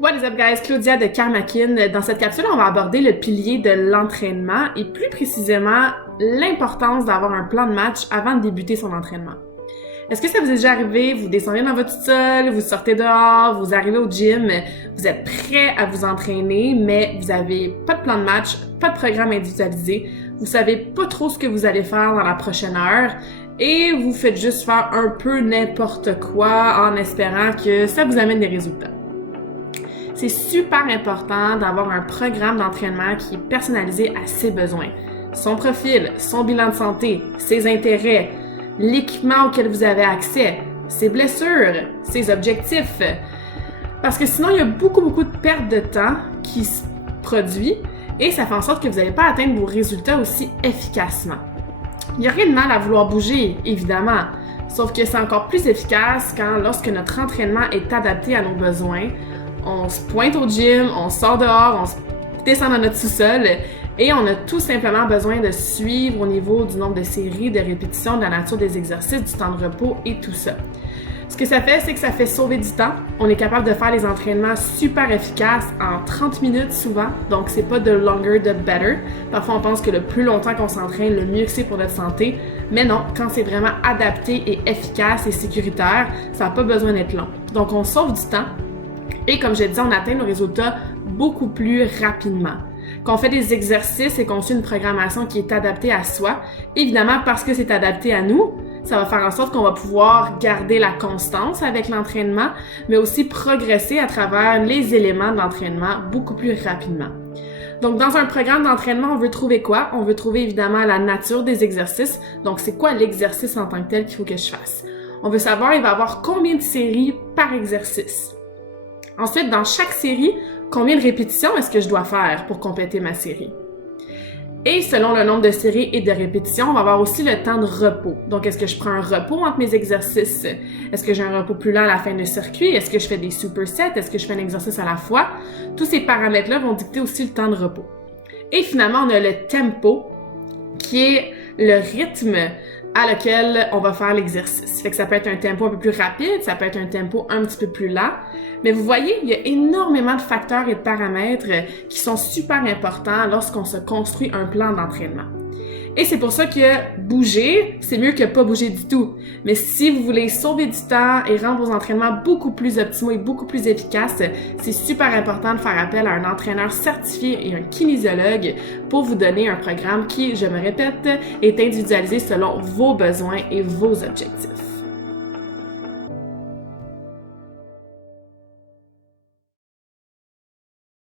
What is up guys, Claudia de Karmakin. Dans cette capsule, on va aborder le pilier de l'entraînement et plus précisément l'importance d'avoir un plan de match avant de débuter son entraînement. Est-ce que ça vous est déjà arrivé, vous descendez dans votre sol, vous sortez dehors, vous arrivez au gym, vous êtes prêt à vous entraîner, mais vous avez pas de plan de match, pas de programme individualisé, vous savez pas trop ce que vous allez faire dans la prochaine heure et vous faites juste faire un peu n'importe quoi en espérant que ça vous amène des résultats. C'est super important d'avoir un programme d'entraînement qui est personnalisé à ses besoins, son profil, son bilan de santé, ses intérêts, l'équipement auquel vous avez accès, ses blessures, ses objectifs. Parce que sinon, il y a beaucoup de perte de temps qui se produit et ça fait en sorte que vous n'allez pas atteindre vos résultats aussi efficacement. Il n'y a rien de mal à vouloir bouger, évidemment, sauf que c'est encore plus efficace lorsque notre entraînement est adapté à nos besoins. On se pointe au gym, on sort dehors, on se descend dans notre sous-sol et on a tout simplement besoin de suivre au niveau du nombre de séries, de répétitions, de la nature des exercices, du temps de repos et tout ça. Ce que ça fait, c'est que ça fait sauver du temps. On est capable de faire les entraînements super efficaces en 30 minutes souvent, donc c'est pas de longer, de better. Parfois, on pense que le plus longtemps qu'on s'entraîne, le mieux que c'est pour notre santé, mais non, quand c'est vraiment adapté et efficace et sécuritaire, ça n'a pas besoin d'être long. Donc, on sauve du temps. Et comme je disais, on atteint nos résultats beaucoup plus rapidement. Quand on fait des exercices et qu'on suit une programmation qui est adaptée à soi, évidemment parce que c'est adapté à nous, ça va faire en sorte qu'on va pouvoir garder la constance avec l'entraînement, mais aussi progresser à travers les éléments de l'entraînement beaucoup plus rapidement. Donc, dans un programme d'entraînement, on veut trouver quoi? On veut trouver évidemment la nature des exercices. Donc, c'est quoi l'exercice en tant que tel qu'il faut que je fasse? On veut savoir, il va y avoir combien de séries par exercice? Ensuite, dans chaque série, combien de répétitions est-ce que je dois faire pour compléter ma série? Et selon le nombre de séries et de répétitions, on va avoir aussi le temps de repos. Donc, est-ce que je prends un repos entre mes exercices? Est-ce que j'ai un repos plus lent à la fin du circuit? Est-ce que je fais des supersets? Est-ce que je fais un exercice à la fois? Tous ces paramètres-là vont dicter aussi le temps de repos. Et finalement, on a le tempo, qui est le rythme à lequel on va faire l'exercice. Fait que ça peut être un tempo un peu plus rapide, ça peut être un tempo un petit peu plus lent. Mais vous voyez, il y a énormément de facteurs et de paramètres qui sont super importants lorsqu'on se construit un plan d'entraînement. Et c'est pour ça que bouger, c'est mieux que pas bouger du tout. Mais si vous voulez sauver du temps et rendre vos entraînements beaucoup plus optimaux et beaucoup plus efficaces, c'est super important de faire appel à un entraîneur certifié et un kinésiologue pour vous donner un programme qui, je me répète, est individualisé selon vos besoins et vos objectifs.